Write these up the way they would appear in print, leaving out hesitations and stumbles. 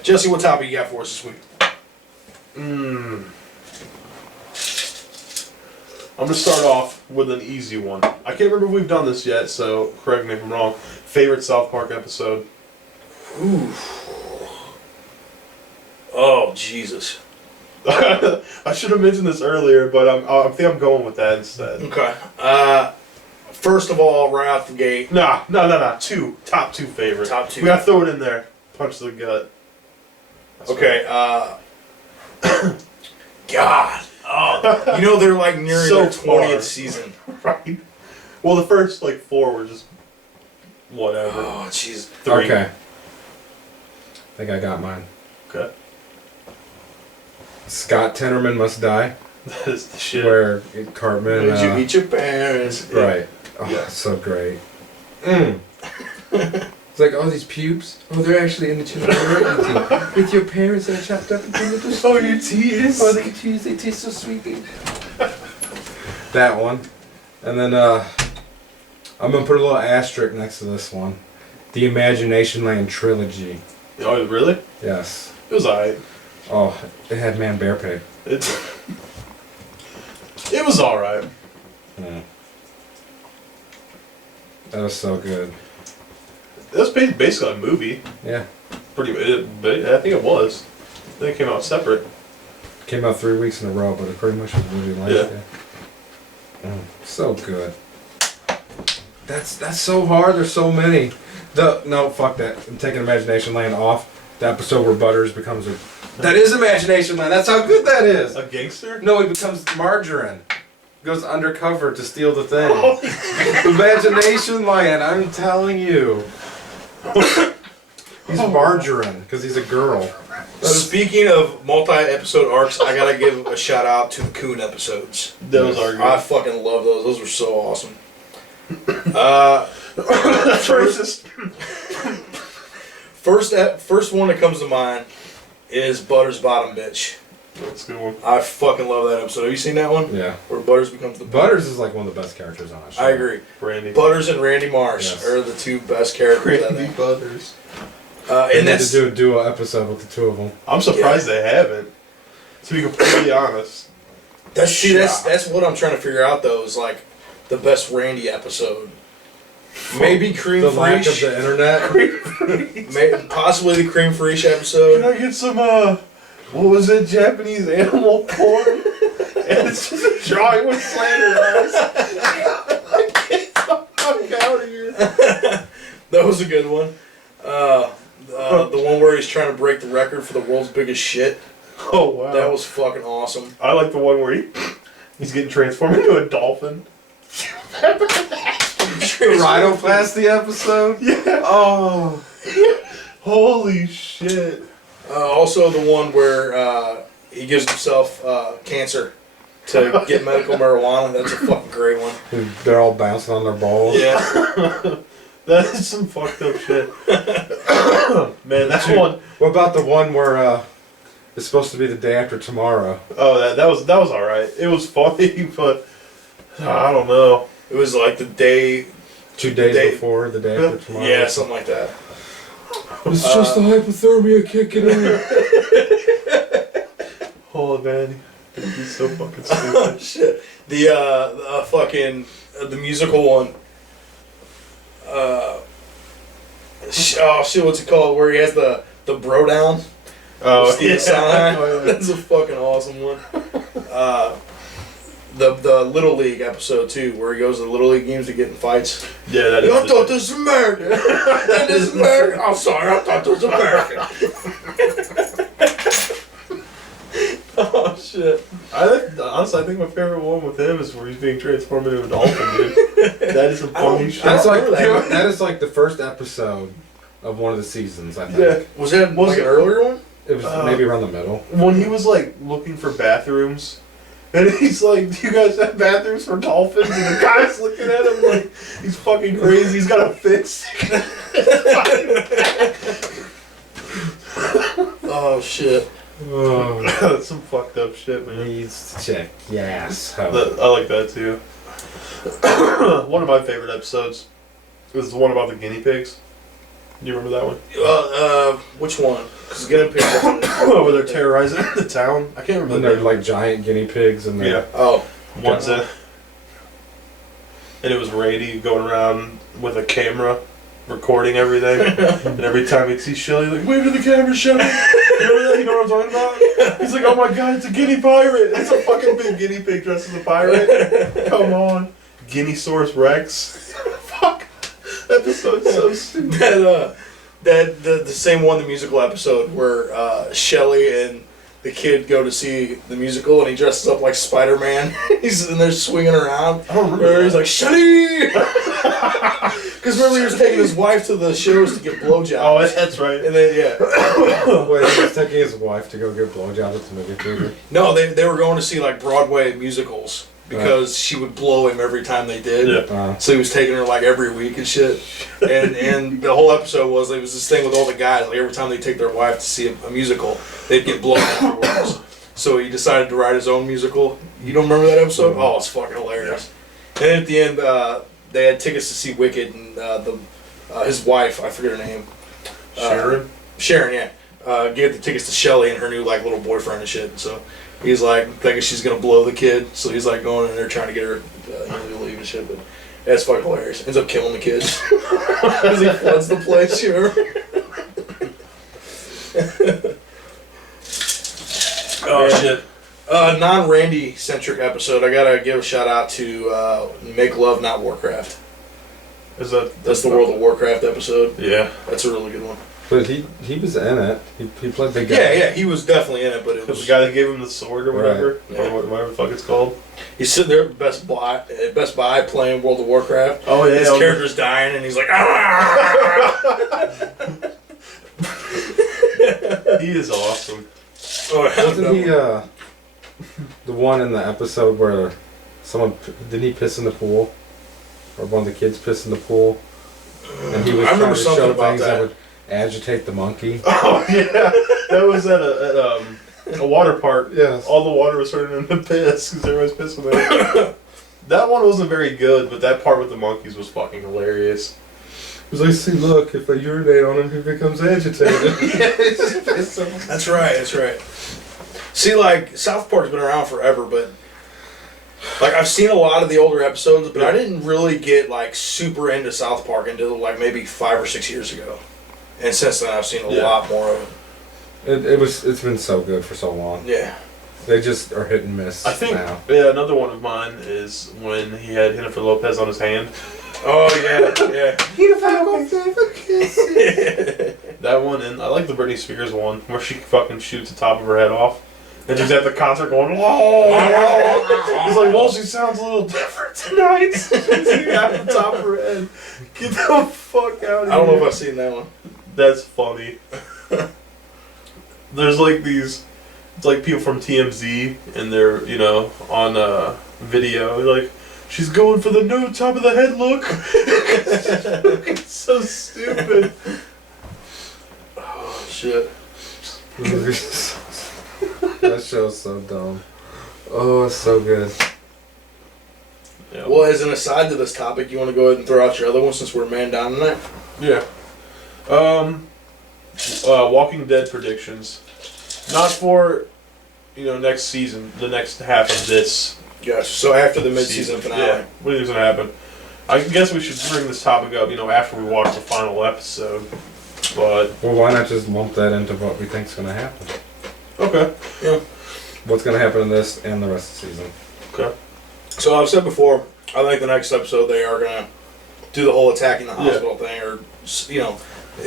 Jesse, what topic you got for us this week? I'm gonna start off with an easy one. I can't remember if we've done this yet, so correct me if I'm wrong. Favorite South Park episode? Ooh. Oh, Jesus. I should have mentioned this earlier, but I think I'm going with that instead. Okay. First of all, right out the gate. Nah. Top two favorite. Top two. We gotta throw it in there. Punch to the gut. That's okay. God. Oh, you know they're like nearing So their 20th far. season. right. Well, the first like 4 were just whatever. Oh, jeez. 3. Okay. I think I got mine. Okay. Scott Tenorman Must Die. That is the shit. Where Cartman. Did you meet your parents? Right. Oh, Yeah. so great. It's like, oh, these pubes. Oh, they're actually in the children you're eating. With your parents that are chopped up into little Oh, your teeth. Oh, the cheese, they taste so sweet. That one. And then I'm going to put a little asterisk next to this one. The Imagination Land trilogy. Oh, really? Yes. It was alright. Oh, it had Man Bear Pig. It was alright. Yeah. That was so good. It was basically a movie. Yeah. But I think it was. Then it came out separate. Came out 3 weeks in a row, but it pretty much was a movie like Yeah. that. So good. That's so hard. There's so many. No, fuck that. I'm taking Imagination Land off. The episode where Butters becomes a... That is Imagination Land. That's how good that is. A gangster? No, he becomes Margarine. Goes undercover to steal the thing. Imagination Land, I'm telling you. He's Margarine because he's a girl. Speaking of multi-episode arcs, I gotta give a shout out to the Coon episodes. Those are good. I fucking love those. Those were so awesome. First one that comes to mind is Butters Bottom Bitch. That's a good one. I fucking love that episode. Have you seen that one? Yeah. Where Butters becomes the Butters is like one of the best characters on that show. I agree. Randy. Butters and Randy Marsh Yes. are the two best characters. Randy Butters. They And need to that's do a duo episode with the two of them. I'm surprised they haven't. To be completely honest. that's what I'm trying to figure out though. Is like the best Randy episode. Maybe Cream The lack of Fraiche. the internet. Possibly the Cream Fraiche Can episode. I get some, what was it, Japanese animal porn? And it's just a drawing with slanted eyes. Get the fuck out of here. That was a good one. The one where he's trying to break the record for the world's biggest shit. Oh, wow. That was fucking awesome. I like the one where he's getting transformed into a dolphin. Rhinoplasty episode? Yeah. Oh. Holy shit. Also the one where he gives himself cancer to get medical marijuana. That's a fucking great one. They're all bouncing on their balls. Yeah. That is some fucked up shit. Man, that one. What about the one where it's supposed to be the day after tomorrow? Oh, that was alright. It was funny, but I don't know. It was like the day. 2 days before the day after tomorrow? Yeah, something like that. It's just the hypothermia kicking in. Oh man, he's so fucking Oh stupid. shit. The fucking the musical one. Oh shit, what's it called? Where he has the bro down. Oh Steve Sondheim. That's a fucking awesome one. The Little League episode too, where he goes to the Little League games to get in fights. Yeah, that is. I thought this was American. That is American. I'm sorry, I thought this was American. Oh shit. Honestly, I think my favorite one with him is where he's being transformed into a dolphin, dude. That is some funny shit. That's like remember that is like the first episode of one of the seasons, I think. Yeah. Was that like an earlier one? It was maybe around the middle. When he was like looking for bathrooms, and he's like, "Do you guys have bathrooms for dolphins?" And the guy's looking at him like he's fucking crazy. He's got a fix. Oh shit. Oh, That's some fucked up shit, man. needs to check. Yes. I like that too. One of my favorite episodes was the one about the guinea pigs. You remember that one? Which one? Because guinea pigs. Where they're terrorizing the town. I can't remember. And the they're name. like giant guinea pigs, and Yeah. Oh. One's and it was Rady going around with a camera, recording everything. And every time he'd see Shelly, like, wave to the camera, Shelly. Remember that? You know what I'm talking about? He's like, oh my god, it's a guinea pirate. It's a fucking big guinea pig dressed as a pirate. Come on. Guinea Source Rex. Fuck. That episode's so stupid. The same one, the musical episode where Shelly and the kid go to see the musical and he dresses up like Spider-Man. He's in there swinging around. I don't remember. He's like, Shelly! Because remember he was taking his wife to the shows to get blowjobs. Oh, that's right. And then, yeah. wait, he was taking his wife to go get blowjobs at the movie theater. No, they were going to see like Broadway musicals because she would blow him every time they did. Yeah. So he was taking her like every week and shit. And the whole episode was this thing with all the guys. Like every time they take their wife to see a musical, they'd get blown afterwards. So he decided to write his own musical. You don't remember that episode? Oh, it's fucking hilarious. And at the end, they had tickets to see Wicked, and his wife, I forget her name. Sharon, yeah. Gave the tickets to Shelly and her new like little boyfriend and shit. So he's like thinking she's gonna blow the kid. So he's like going in there trying to get her to leave and shit. But that's fucking hilarious. Ends up killing the kids because he floods the place. Sure. Oh shit. Non-Randy centric episode. I gotta give a shout out to Make Love Not Warcraft. That's the World of Warcraft episode. Yeah. That's a really good one. But he was in it. He played the guy. Yeah, he was definitely in it, but it was The guy that gave him the sword or whatever, Right. Yeah. or whatever the fuck it's called. He's sitting there at Best Buy playing World of Warcraft. Oh yeah, His character's dying, and he's like, ah! he is awesome. Oh, Wasn't he the one in the episode where didn't he piss in the pool, or one of the kids pissed in the pool, and he was I trying remember to something show about things that. would agitate the monkey. Oh yeah, that was at a water park. Yes. All the water was turning into piss because everyone's pissing there. That one wasn't very good, but that part with the monkeys was fucking hilarious. It was like, see, look, if I urinate on him, he becomes agitated. That's right. See, like, South Park's been around forever, but like I've seen a lot of the older episodes, but I didn't really get like super into South Park until like maybe 5 or 6 years ago. And since then, I've seen a lot more of it. It's been so good for so long. Yeah. They just are hit and miss I think now. another one of mine is when he had Jennifer Lopez on his hand. Oh yeah. That one, and I like the Britney Spears one where she fucking shoots the top of her head off. And she's at the concert going, whoa! He's like, well, she sounds a little different tonight. She's got the top of her head. Get the fuck out of here. I don't know if I've seen that one. That's funny. There's like these, it's like people from TMZ, and they're, on video. They're like, she's going for the no top of the head look. It's so stupid. Oh shit. That show's so dumb. Oh, it's so good. Yeah. Well, as an aside to this topic, you want to go ahead and throw out your other one since we're man down tonight? Yeah. Walking Dead predictions. Not for, next season, the next half of this. Yes. So after the mid-season finale. Yeah. What do you think's gonna happen? I guess we should bring this topic up, after we watch the final episode. But Well, why not just lump that into what we think's going to happen? okay. Yeah. What's going to happen in this and the rest of the season? Okay. So I've said before, I think the next episode they are gonna do the whole attacking the hospital thing, or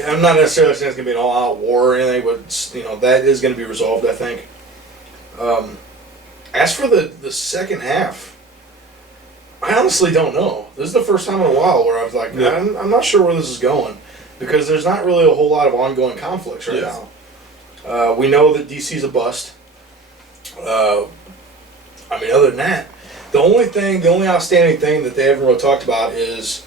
I'm not necessarily saying it's gonna be an all-out war or anything, but that is gonna be resolved. I think. As for the second half, I honestly don't know. This is the first time in a while where I was like, I'm not sure where this is going, because there's not really a whole lot of ongoing conflicts right now. We know that DC's a bust. Other than that, the only outstanding thing that they haven't really talked about is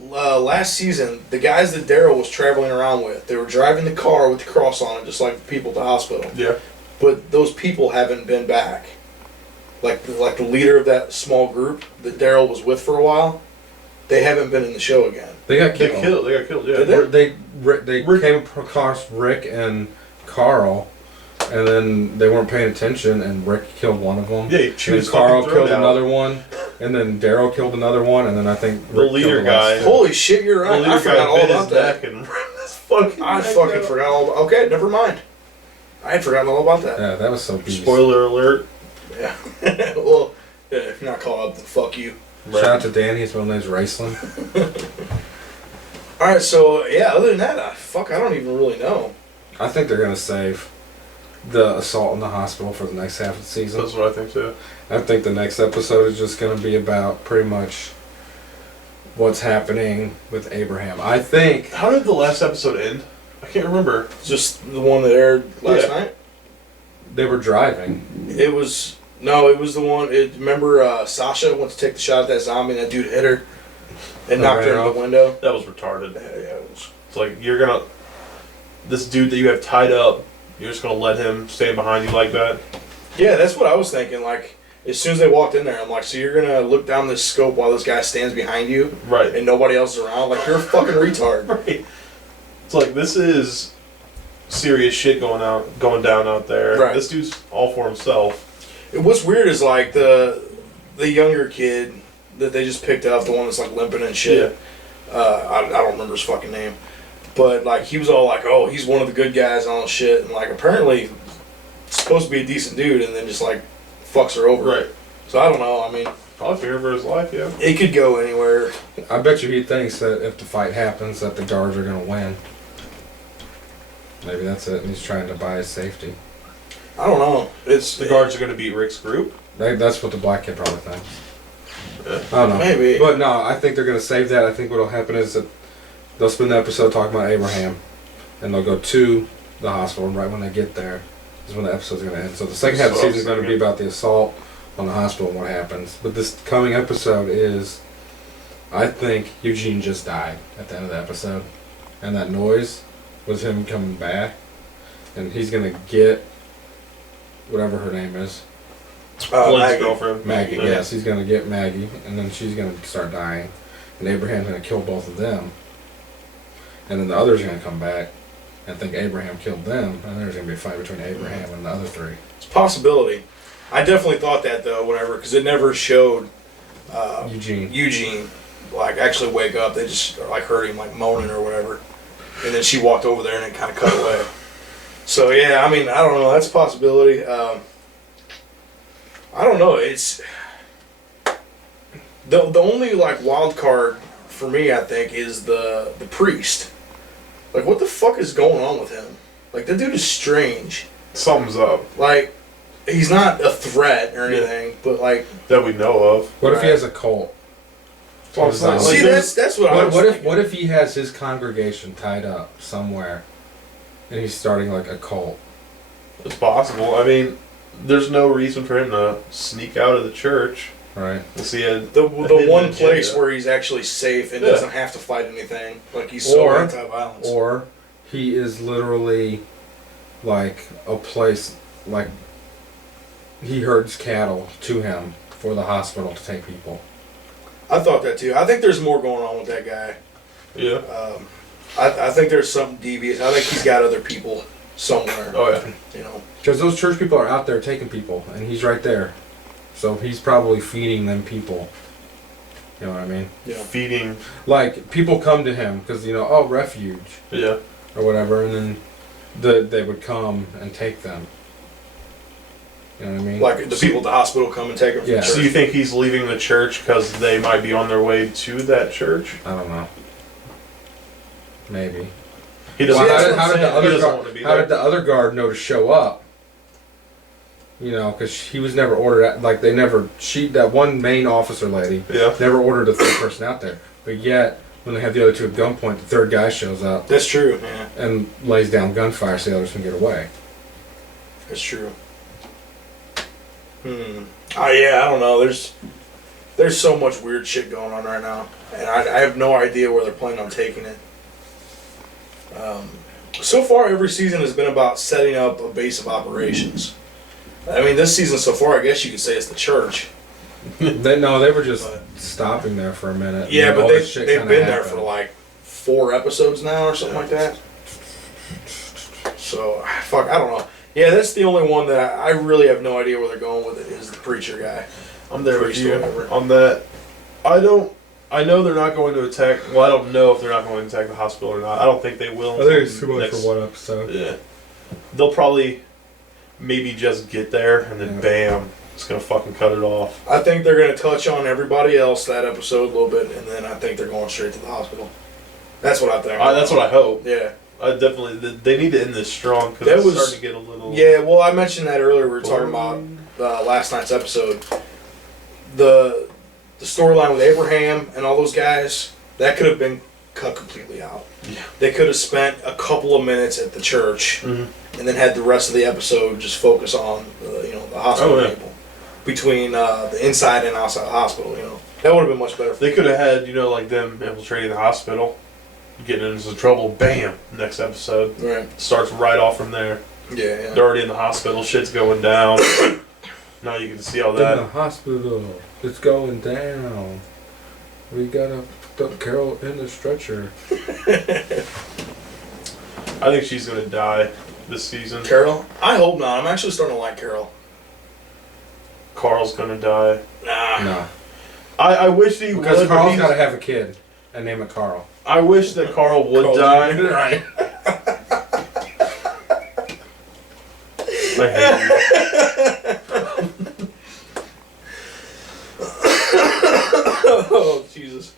last season, the guys that Daryl was traveling around with, they were driving the car with the cross on it, just like the people at the hospital. Yeah. But those people haven't been back. Like the leader of that small group that Daryl was with for a while, they haven't been in the show again. They got They killed. got killed. Yeah. Did They came across Rick and Carl, and then they weren't paying attention, and Rick killed one of them. Yeah, he And chewed then his Carl fucking throat killed out. another one, and then Daryl killed another one, and then I think The Rick leader killed the last guy. two. Holy shit, you're The right. leader I forgot guy all bit about his that. neck and ripped his fucking I neck fucking out. forgot all about. Okay, never mind. I had forgotten all about that. Yeah, that was so beast. Spoiler alert. Yeah. Well, yeah, if you're not caught up, then fuck you. Shout out to Danny, his middle name's Raceland. All right, so yeah. Other than that, I don't even really know. I think they're gonna save the assault in the hospital for the next half of the season. That's what I think too. I think the next episode is just gonna be about pretty much what's happening with Abraham. I think How did the last episode end? I can't remember. Just the one that aired last Yeah. night. they were driving. It was the one. Remember, Sasha went to take the shot at that zombie, and that dude hit her and knocked her ran into off. the window. That was retarded. Yeah, it was. It's like this dude that you have tied up, you're just gonna let him stand behind you like that? Yeah, that's what I was thinking. Like, as soon as they walked in there, I'm like, so you're gonna look down this scope while this guy stands behind you, Right. and nobody else is around? Like, you're a fucking retard. Right. It's like this is serious shit going down out there. Right. This dude's all for himself. And what's weird is like the younger kid that they just picked up, the one that's like limping and shit. I don't remember his fucking name, but like he was all like, "Oh, he's one of the good guys and all this shit," and like apparently supposed to be a decent dude, and then just like fucks her over. Right. So I don't know. I mean, Probably fearing for his life, yeah. it could go anywhere. I bet you he thinks that if the fight happens, that the guards are gonna win. Maybe that's it, and he's trying to buy his safety. I don't know. It's The guards are gonna beat Rick's group. That's what the black kid probably thinks. Yeah. I don't know. Maybe. But no, I think they're going to save that. I think what'll happen is that they'll spend the episode talking about Abraham, and they'll go to the hospital, and right when they get there is when the episode's going to end. So the second half of the season is going to be about the assault on the hospital and what happens. But this coming episode is, I think Eugene just died at the end of the episode, and that noise was him coming back, and he's going to get whatever her name is. Glenn's Maggie. girlfriend. Maggie, Yeah. yes, he's gonna get Maggie, and then she's gonna start dying, and Abraham's gonna kill both of them, and then the others are gonna come back and think Abraham killed them, and there's gonna be a fight between Abraham and the other three. It's a possibility. I definitely thought that though, whatever, because it never showed Eugene like actually wake up. They just like heard him like moaning or whatever, and then she walked over there and it kind of cut away. So yeah, I mean, I don't know. That's a possibility. I don't know. It's the only like wild card for me. I think is the priest. Like, what the fuck is going on with him? Like, that dude is strange. Something's up Like, he's not a threat or anything, but like, that we know of. What if he Right. has a cult? That's what I'm saying. See, see, Like, that's what I was thinking. What if he has his congregation tied up somewhere, and he's starting like a cult? it's possible. I mean, there's no reason for him to sneak out of the church. Right. We'll see it. The hidden one agenda. place where he's actually safe and Yeah. doesn't have to fight anything. Like, he's so Or- anti-violence. Or he is literally like a place like he herds cattle to him for the hospital to take people. I thought that too. I think there's more going on with that guy. Yeah. I think there's something devious. I think he's got other people somewhere. Oh yeah. You know. Because those church people are out there taking people, and he's right there. So he's probably feeding them people. You know what I mean? Yeah. Feeding. Like, people come to him because, oh, refuge, Yeah. or whatever, and then they would come and take them. You know what I mean? Like the people at the hospital come and take him from Yeah. church. So you think he's leaving the church because they might be on their way to that church? I don't know. Maybe. He Well, doesn't. that's how, what how I'm did the saying. He other doesn't guard, want to be how there. did the other guard know to show up? Because he was never ordered out, like that one main officer lady Yeah. never ordered a third person out there. But yet, when they have the other two at gunpoint, the third guy shows up That's true. Yeah, and lays down gunfire so the others can get away. that's true. Oh yeah, I don't know. There's so much weird shit going on right now, and I have no idea where they're planning on taking it. So far, every season has been about setting up a base of operations. I mean, this season so far, I guess you could say it's the church. They were just But- stopping there for a minute. Yeah, and but all this shit they've kinda been there happened. for like 4 episodes now or something like that. So, fuck, I don't know. Yeah, that's the only one that I really have no idea where they're going with it, is the preacher guy. I'm there with Priest you or whatever. on that. I know they're not going to attack. Well, I don't know if they're not going to attack the hospital or not. I don't think they will. I think it's too much for one episode. Yeah. They'll probably maybe just get there and then bam, it's going to fucking cut it off. I think they're going to touch on everybody else that episode a little bit, and then I think they're going straight to the hospital. That's what I think. That's what I hope. Yeah. I definitely. They need to end this strong because it's starting to get a little. Yeah, well, I mentioned that earlier. We were talking about last night's episode. The storyline with Abraham and all those guys, that could have been cut completely out. Yeah. They could have spent a couple of minutes at the church and then had the rest of the episode just focus on the hospital people. Between the inside and outside the hospital, That would have been much better. They could have had, like them infiltrating the hospital, getting into trouble, bam, next episode. Right. Starts right off from there. Yeah. They're already in the hospital, shit's going down. Now you can see all that. In the hospital, it's going down. We gotta put Carol in the stretcher. I think she's gonna die this season. Carol? I hope not. I'm actually starting to like Carol. Carl's gonna die. Nah. I wish that he would. Because Carl's gotta have a kid and name it Carl. I wish that Carl would die. Right. I hate you. Oh, Jesus.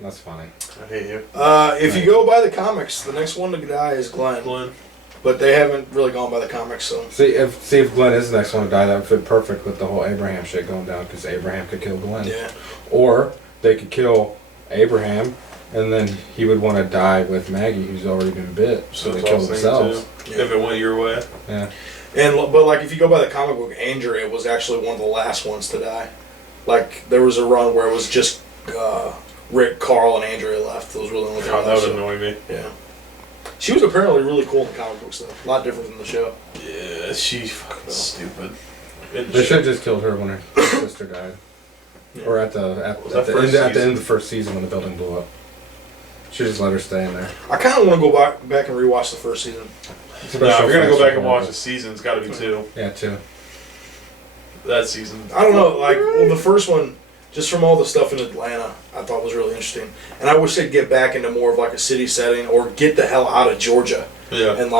That's funny. I hate you. If you go by the comics, the next one to die is Glenn. But they haven't really gone by the comics, so. See if Glenn is the next one to die, that would fit perfect with the whole Abraham shit going down, because Abraham could kill Glenn. Yeah. Or they could kill Abraham, and then he would want to die with Maggie, who's already been bit, so they kill themselves. Yeah. If it went your way. Yeah. But like if you go by the comic book, Andrea was actually one of the last ones to die. Like there was a run where it was just Rick, Carl, and Andrea left. Those were the only God, that would annoy me. Yeah. She was apparently really cool in the comic books though. A lot different than the show. Yeah, she's fucking stupid. They should have just killed her when her sister died. Yeah. Or at the end of the first season when the building blew up. Should just let her stay in there. I kind of want to go back and rewatch the first season. If you're gonna go back and watch the season, it's got to be 2. Yeah, 2. That season. I don't know, the first one, just from all the stuff in Atlanta, I thought was really interesting. And I wish they'd get back into more of like a city setting or get the hell out of Georgia. Yeah. And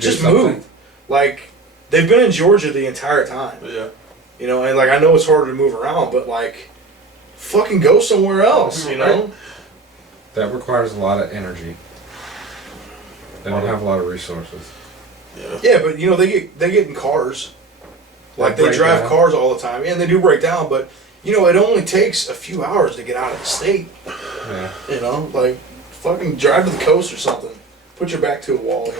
just move. Like, they've been in Georgia the entire time. Yeah. And I know it's harder to move around, but fucking go somewhere else, Right. That requires a lot of energy. They don't have a lot of resources. Yeah. Yeah, but they get in cars. They drive cars all the time. Yeah, and they do break down, but it only takes a few hours to get out of the state. Yeah. Fucking drive to the coast or something. Put your back to a wall,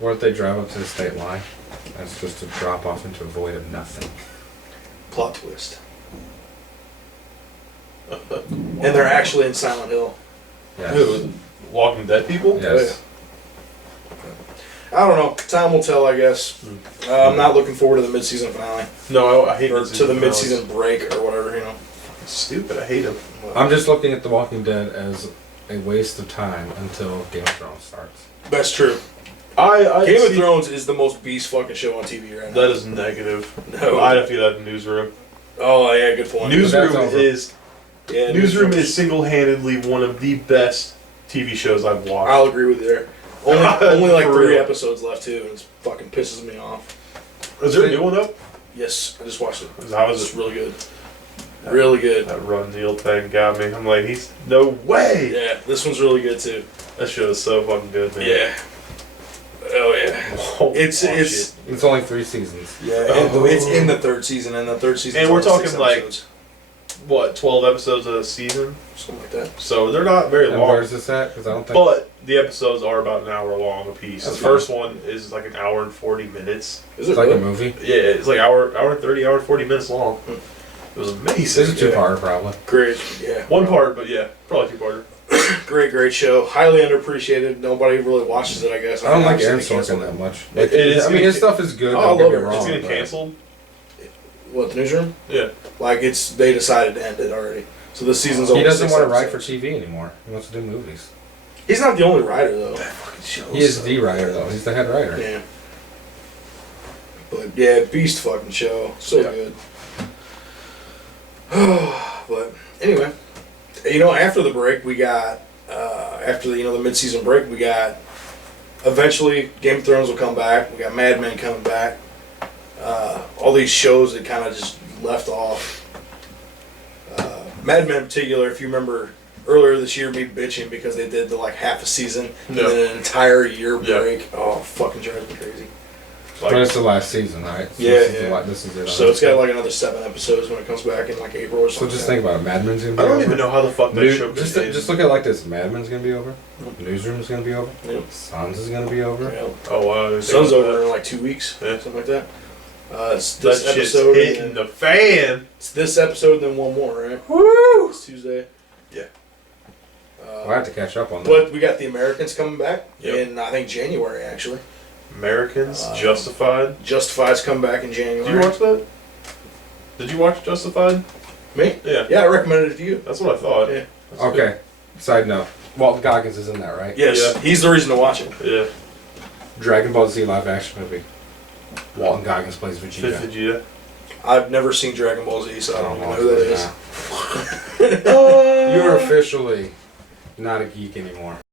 Or if they drive up to the state line, that's just a drop off into a void of nothing. Plot twist. And they're actually in Silent Hill. Yes. Who? Walking Dead people? Yes. I don't know. Time will tell, I guess. I'm not looking forward to the mid-season finale. No, I hate or to the mid-season break or whatever, It's stupid. I hate them. I'm just looking at The Walking Dead as a waste of time until Game of Thrones starts. That's true. Game of Thrones is the most beast fucking show on TV right now. That is negative. No. I feel that in Newsroom. Oh yeah, good point. Newsroom is Newsroom single-handedly one of the best TV shows I've watched. I'll agree with you there. Only like For 3 real. episodes left too, and it fucking pisses me off. Is there a new one up? Yes, I just watched it. How is It's it? really good. Really good. That Run Deal thing got me. I'm like, he's no way. Yeah, this one's really good too. That show is so fucking good, man. Yeah. Oh yeah. It's only 3 seasons. Yeah. It's in the 3rd season, and the 3rd season. And we're talking 6 like episodes. what, 12 episodes a season? Something like that. So they're not very And long. where's this at? Because I don't think. But the episodes are about an hour long a piece. That's The first one is like an hour and 40 minutes. Is It's it like really? a movie. Yeah, it's like hour and 30, hour and 40 minutes long. It was amazing. This is a 2-parter, probably. Great. Yeah. One part, but yeah, probably 2-parter. Great show. Highly underappreciated. Nobody really watches it, I guess. I don't like Obviously Aaron they canceled Sorkin that much. It is I mean, gonna his stuff is good. Oh, Don't I get love me it. wrong. It's getting but- canceled. What, the Newsroom? Yeah. They decided to end it already. So this season's over. He doesn't 6 want to write for episodes. TV anymore. He wants to do movies. He's not the only writer though. He is the writer though. He's the head writer. Yeah. But yeah, beast fucking show. So good. But anyway, after the break we got after the mid-season break we got eventually Game of Thrones will come back. We got Mad Men coming back. All these shows that kind of just left off. Mad Men in particular, if you remember earlier this year, me bitching because they did the half a season and then an entire year break. Oh, fucking drives me crazy. But it's the last season, right? So Yeah, this is it. So it's got another 7 episodes when it comes back in April or something. So just think about it. Mad Men's gonna be I over. don't even know how the fuck that show Just look at it like this. Mad Men's gonna be over. Newsroom's gonna be over. Yep. Sons is gonna be over. Yeah. Oh wow. Sun's over in 2 weeks. Yeah. Something like that. It's this That shit's episode. hitting the fan. It's this episode, then one more, right? Woo! It's Tuesday. Yeah. I have to catch up on that. But we got the Americans coming back Yep. in, I think, January, actually. Americans, Justified. Justified's coming back in January. Did you watch that? Did you watch Justified? Me? Yeah. Yeah, I recommended it to you. That's what I thought. Yeah. That's Okay. Side note. Walton Goggins is in that, right? Yes, Yeah. he's the reason to watch it. good. Dragon Ball Z live action movie. Walton Goggins plays Yeah. Vegeta. Fifth Vegeta. I've never seen Dragon Ball Z, so I don't even know who that is. You're officially not a geek anymore.